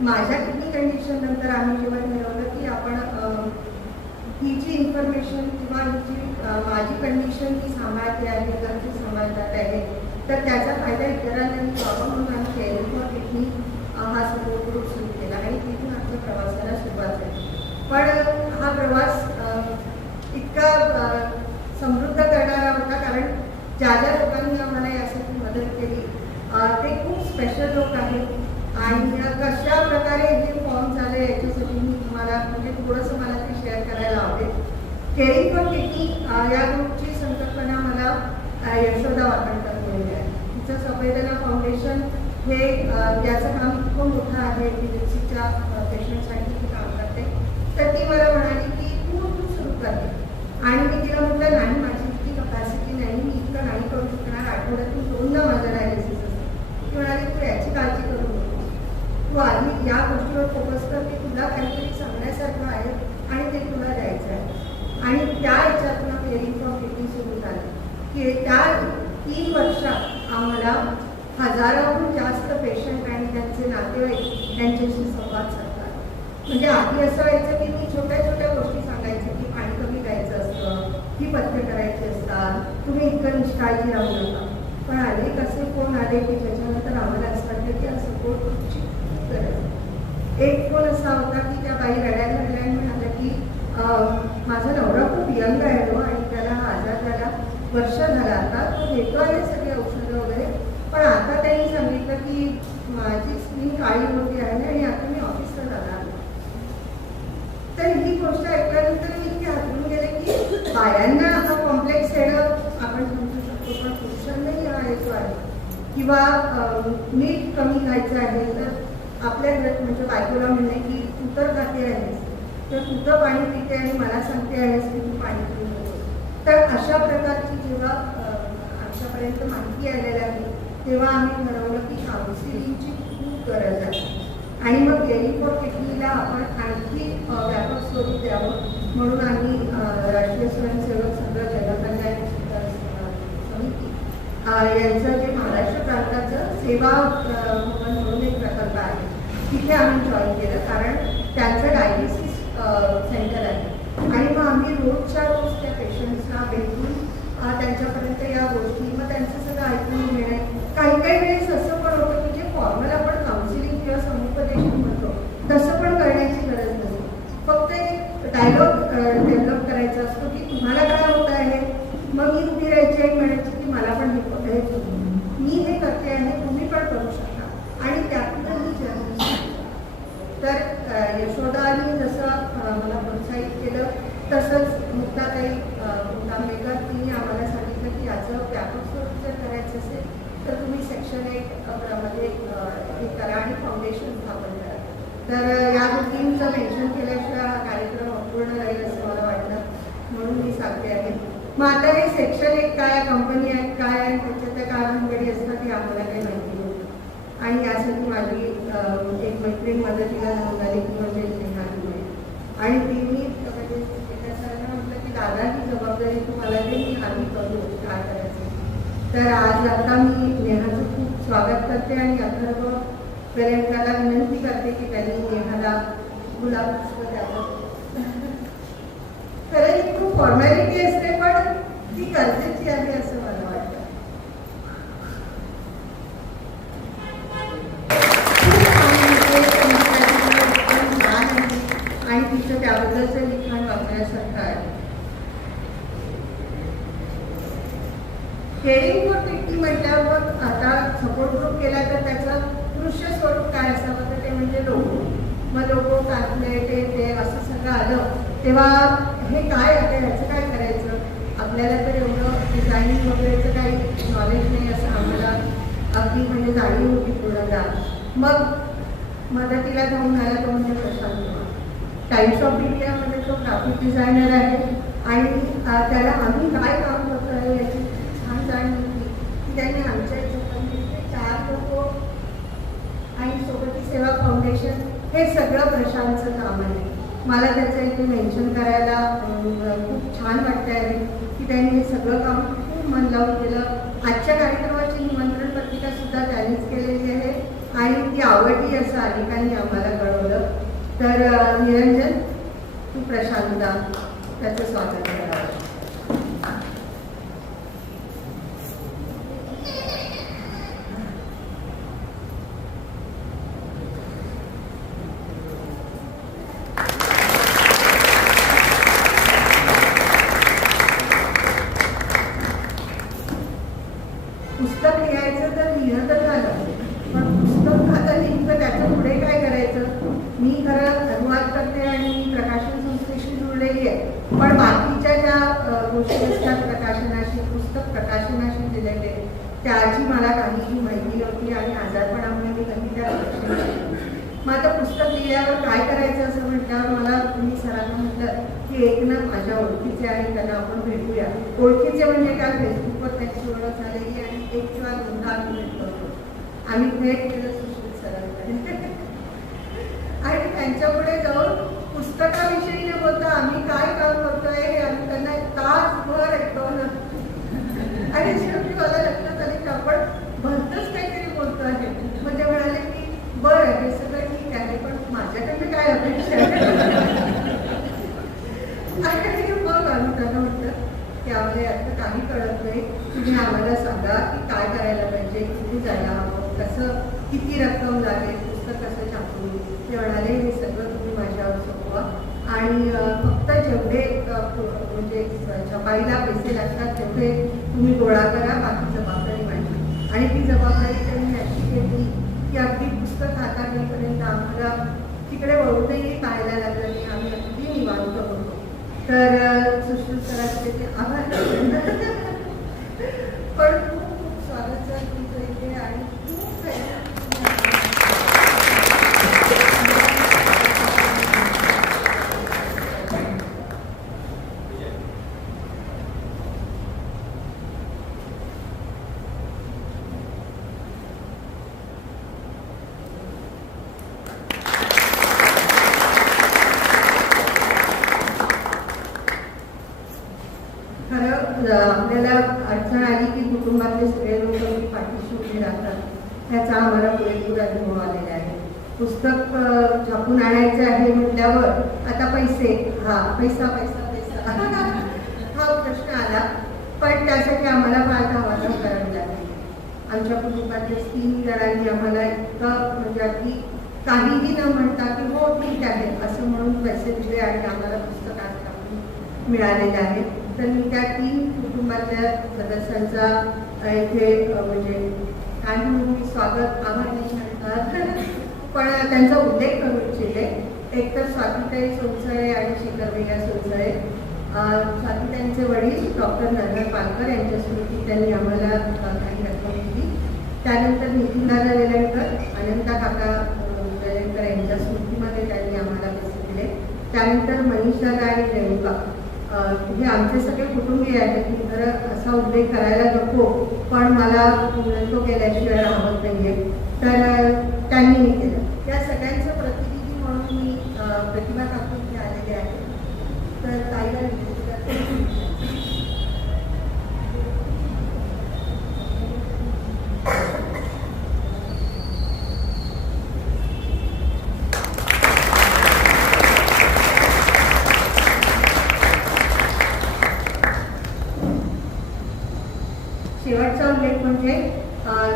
माझ्या kidney condition नंतर आम्ही जेव्हा ठरवलं की आपण ही जी इन्फॉर्मेशन किंवा ही जी माझी कंडिशन ती सांभाळते आहे, इतरांची सांभाळतात आहे, तर त्याचा फायदा इतरांनाही व्हावा म्हणून आम्ही केअरिंग फॉर किडनी हा सपोर्ट ग्रुप सुरू केला आणि तिथून आमच्या प्रवासाला सुरुवात झाली. पण हा प्रवास इतका समृद्ध करणारा होता, कारण ज्या ज्या लोकांनी आम्हाला यासाठी मदत केली ते खूप स्पेशल लोक आहेत. आणि कशा प्रकारे हे फॉर्म झाले याच्यासाठी मी तुम्हाला म्हणजे थोडंसं मला ते शेअर करायला आवडेल. केअरिंग फॉर किडनी या ग्रुपची संकल्पना मला यशोदा वाकणकर मिळाली आहे. तिचं संवेदना फाउंडेशन हे याचं काम इतकं मोठं आहे, एपिलेप्सीच्या पेशंटसाठी ती काम करते. तर ती मला म्हणाली की तू सुरू करते. आणि मी तिला म्हटलं नाही, माझी इतकी कपॅसिटी नाही, मी इतकं नाही करू शकणार, आठवड्यातून 2दा माझं डायलिसिस असतं. ती म्हणाली तू याची काळजी करू नको, तू आधी या गोष्टीवर फोकस कर की तुला काहीतरी सांगण्यासारखं आहे आणि ते तुला द्यायचं आहे. आणि त्या ह्याच्यातून केअरिंग फॉर किडनी सुरू झालं की त्या 3 वर्षात आम्हाला हजाराहून जास्त पेशंट आणि त्यांचे नातेवाईक त्यांच्याशी संवाद साधतात. म्हणजे आधी असं व्हायचं की मी छोट्या छोट्या गोष्टी सांगायचे की पाणी कमी प्यायचं असतं, ही पथ्य करायची असतात, तुम्ही इतकं निष्काळजी राहू नका. पण अनेक असे फोन आले की ज्याच्यानंतर आम्हाला असं वाटतं की हा सपोर्ट खूपची गरज. एक फोन असा होता की त्या बाई रडायला लागल्या म्हणाल्या की माझा नवरा खूप यंग आहे हो आणि त्याला हा आजार झाला, वर्ष झाला आता, तो घेतो आहे सगळे औषधं वगैरे, पण आता त्यांनी सांगितलं की माझी स्किन काळी होती आहे आणि आता मी ऑफिसला जाणार. तर ही गोष्ट ऐकल्यानंतर मी इतके हातून गेले की बायांना हा कॉम्प्लेक्स येणं आपण समजू शकतो, पण पुरुषांनाही हा येतो आहे. किंवा मीठ कमी खायचं आहे तर आपल्या घरात म्हणजे बायकोला म्हणणे की तू तर खाते आहेस, तर तू तर पाणी पिते आणि मला सांगते आहेस की तू पाणी पिऊ नको. तर अशा प्रकारची जेव्हा आमच्यापर्यंत माहिती आलेली आहे तेव्हा आम्ही ठरवलं की काउन्सिलिंगची खूप गरज आहे. आणि मग केअरिंग फॉर किडनीला आपण आणखी व्यापक स्वरूप द्यावं म्हणून आम्ही राष्ट्रीय स्वयंसेवक संघ जनकल्याण समिती यांचं जे महाराष्ट्र प्रांताचं सेवा भवन म्हणून एक प्रकल्प आहे, तिथे आम्ही जॉईन केलं. कारण त्यांचं डायलिसिस सेंटर आहे आणि मग आम्ही रोजच्या रोज त्या पेशंट्सना भेटून त्यांच्यापर्यंत या गोष्टी मग त्यांचं सगळं ऐकून घेणे. काही काही वेळेस असं पण होतं की जे फॉर्मल आपण काउन्सिलिंग किंवा समुपदेशन म्हणतो तसं पण करण्याची गरज नसते. फक्त एक डायलॉग डेव्हलप करायचा असतो की तुम्हाला काय होत आहे, मग मी उभी राहायची आणि म्हणायची की मला पण हे मी हे करते आहे, तुम्ही पण करू शकता आणि त्यातूनही जर्नी. तर यशोदानी जसं मला प्रोत्साहित केलं तसंच मुक्ताताई मुक्तांबेकर तिने आम्हाला सांगितलं की याचं व्यापक स्वरूप जर करायचं असेल तर तुम्ही सेक्शन 1 मध्ये हे करा आणि फाउंडेशन स्थापन करा. तर या गोष्टींचं मेन्शन केल्याशिवाय हा कार्यक्रम अपूर्ण राहील असं मला वाटलं, म्हणून मी सांगते आहे. मग आता हे सेक्शन 1 काय, कंपनी ॲक्ट काय आणि त्याच्या त्या काय भानगडी असतात हे आम्हाला काही माहिती नव्हतं. आणि यासाठी माझी एक मैत्रीण मदतीला धावून आली की म्हणजे नेहा दुबे, आणि तिने म्हणजे सरांना म्हटलं की दादा ही जबाबदारी तुम्हाला दे, मी आम्ही करू काय करायचं. तर आज आता मी नेहाचं खूप स्वागत करते आणि अथर्व प्रियंकाला विनंती करते की त्यांनी नेहाला गुलाब द्यावं. खरं ही खूप फॉर्मॅलिटी असते पण ती गरजेची आहे असं मला वाटतं. आणि तिचं त्याबद्दलचं लिखाण वाचण्यासारखं आहे. केअरिंग फॉर किडनी म्हटल्यावर आता सपोर्ट ग्रुप केला तर त्याचं दृश्य स्वरूप काय असावं तर ते म्हणजे लोगो. मग लोगो पॅम्पलेट ते असं सगळं आलं तेव्हा हे काय आहे, ह्याचं काय करायचं. आपल्याला तर एवढं डिझायनिंग वगैरेचं काही नॉलेज नाही असं आम्हाला अगदी म्हणजे जाणीव होती पूर्णतः. मग मदतीला जाऊन आला तो म्हणजे प्रशांत. टाइम्स ऑफ इंडियामध्ये तो ग्राफिक डिझायनर आहे आणि त्याला आम्ही काय काम करतो आहे याची छान जाणीव होती की त्याने आमच्या इथे 4 लोक आणि सोबती सेवा फाउंडेशन हे सगळं प्रशांतचं काम आहे. मला त्याचं इथे मेन्शन करायला खूप छान वाटतं आहे की त्यांनी हे सगळं काम खूप मन लावून केलं. आजच्या कार्यक्रमाची निमंत्रण पत्रिका सुद्धा त्यांनीच केलेली आहे आणि ती आवडली असं अनेकांनी आम्हाला कळवलं. तर निरंजन, तू प्रशांतला त्याचं स्वागत करावं. पुस्तक लिहायचं तर लिहिणं तर झालं, पण पुस्तक आता लिहिलं त्याचं पुढे काय करायचं. मी खरं अनुवाद करते आणि प्रकाशन संस्थेशी जुळलेली आहे, पण बाकीच्या ज्या गोष्टी असतात प्रकाशनाशी, पुस्तक प्रकाशनाशी दिलेले, त्याची मला काहीही माहिती नव्हती आणि आजारपणामुळे मी कधी त्या मग आता पुस्तक लिहिल्यावर काय करायचं असं म्हटल्यावर मला मी सरांना म्हटलं की एक ना माझ्या ओळखीचे आहे, त्यांना आपण भेटूया. ओळखीचे म्हणजे काय, फेसबुकवर त्यांची ओळख झालेली आणि एक किंवा दोनदा आम्ही भेटलो होतो. आम्ही भेट केलं सुश्रुत सरांकडे आणि त्यांच्यापुढे जाऊन पुस्तकाविषयी न बोलता आम्ही काय काम करतोय हे आम्ही त्यांना तासभर ऐकवलं आणि शेवटी मला लक्षात आले की आपण भलतंच काहीतरी बोलतो आहे. म्हणजे म्हणाले की बरं हे सगळं ठीक आहे, पण माझ्याकडे काय अपेक्षा आहे. आणि मग आम्ही त्यांना म्हटलं की आम्हाला आता काही कळत नाही, तुम्ही आम्हाला सांगा की काय करायला पाहिजे, कुठे जायला हवं, कसं, किती रक्कम लागेल, पुस्तक कसं छापू. ते म्हणाले हे सगळं तुम्ही माझ्यावर सोपवा आणि फक्त जेवढे म्हणजे छपाईला पैसे लागतात तेवढे तुम्ही गोळा करा, बाकी जबाबदारी मांडली. आणि ती जबाबदारी त्यांनी अशी घेतली की अगदी पुस्तक हातात येईपर्यंत आम्हाला तिकडे वळूनही पाहायला लागलं नाही, आम्ही अगदी निवांत होतो. तर सुश्रुत सरांचे ते आभार. पण खूप खूप स्वागत सर तुमचं इथे आणि खूप आपल्याला अडचण आली की कुटुंबातले सगळे लोक मी पाठीशी उभे राहतात, ह्याचा आम्हाला पुरेपूर अनुभव आलेला आहे. पुस्तक छापून आणायचं आहे म्हटल्यावर आता पैसे, पैसा पैसा पैसा हा प्रश्न आला. पण त्यासाठी आम्हाला फार धावाधाव करावी लागली. आमच्या कुटुंबातल्या 3 जणांनी आम्हाला इतकं म्हणजे अगदी काहीही न म्हणता की हो ठीक आहे असं म्हणून पैसे दिले आणि आम्हाला पुस्तक आज छापून मिळालेलं आहे. तर मी त्या 3 कुटुंबातल्या सदस्यांचा इथे म्हणजे काय म्हणून मी स्वागत, आभार नाही म्हणतात, पण त्यांचा उल्लेख करू इच्छिते. एक तर स्वातीताई सोनसळे आणि शेखरभैया सोनसळे. स्वातीताईंचे वडील डॉक्टर नरहर पालकर यांच्या स्मृती त्यांनी आम्हाला काही रक्कम दिली. त्यानंतर नितीनदादा वेलणकर, अनंता काका वेलणकर यांच्या स्मृतीमध्ये त्यांनी आम्हाला पैसे दिले. त्यानंतर मनीषदादा आणि रेणुका हे आमचे सगळे कुटुंबीय आहेत. मी खरं असा उल्लेख करायला नको, पण मला तो केल्याशिवाय राहत नाहीये. तर त्यांनी मी केलं. त्या सगळ्यांचं प्रतिनिधी म्हणून मी प्रतिभा काकू इथे आलेले आहे. तर ताईला शेवटचा उल्लेख म्हणजे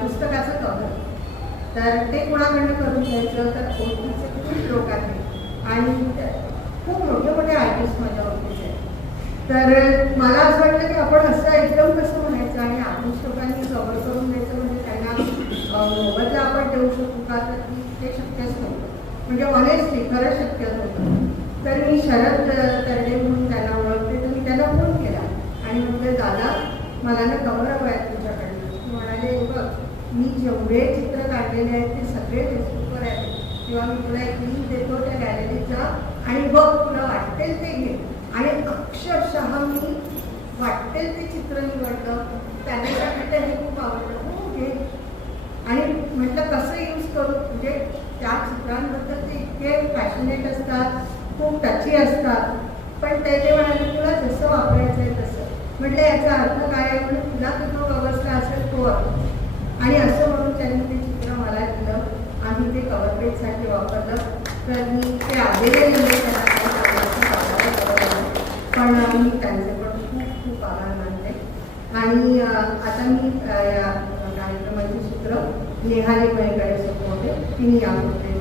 पुस्तकाचं कव्हर. तर ते कोणाकडनं करून घ्यायचं, तर ओळखीचे खूप लोक आहेत आणि खूप मोठे मोठे आर्टिस्ट माझ्या ओळखीचे आहेत. तर मला असं वाटलं की आपण असं एकदम कसं म्हणायचं आणि आर्टिस्ट लोकांनी कव्हर करून द्यायचं म्हणजे त्यांना मोबदला आपण देऊ शकू का, तर ते शक्यच नव्हतं. म्हणजे ऑनेस्टली खरंच शक्य नव्हतं. तर मी शरद तरडे म्हणून त्यांना ओळखते, तर मी त्यांना फोन केला आणि म्हटलं दादा मला ना कव्हर हवं आहे तुमच्याकडनं. म्हणाले बघ मी जेवढे चित्र काढलेले आहेत ते सगळे फेसबुकवर आहेत, किंवा मी तुला एक लिंक देतो त्या गॅलरीचा आणि बघ तुला वाटेल ते घे. आणि अक्षरशः मी वाटेल ते चित्र निवडलं. त्यांना सांगितलं हे खूप आवडलं, हो घे. आणि म्हटलं कसं यूज करू, म्हणजे त्या चित्रांबद्दल ते इतके पॅशनेट असतात, खूप टची असतात. पण ते म्हणाले तुला जसं वापरायचं आहे तसं. म्हटलं याचा अर्थ काय आहे, म्हणजे तुला तो व्यवस्था असेल तो. आणि असं म्हणून त्यांनी ते चित्र मला दिलं आम्ही ते कव्हर पेजसाठी वापरलं. तर मी ते आलेले नाही त्यांना काही कामाचं वापरायला, पण मी त्यांचे पण खूप खूप आभार मानते. आणि आता मी या कार्यक्रमाचे सूत्र नेहाली मयेकडे सोपवते. तिने यापुढे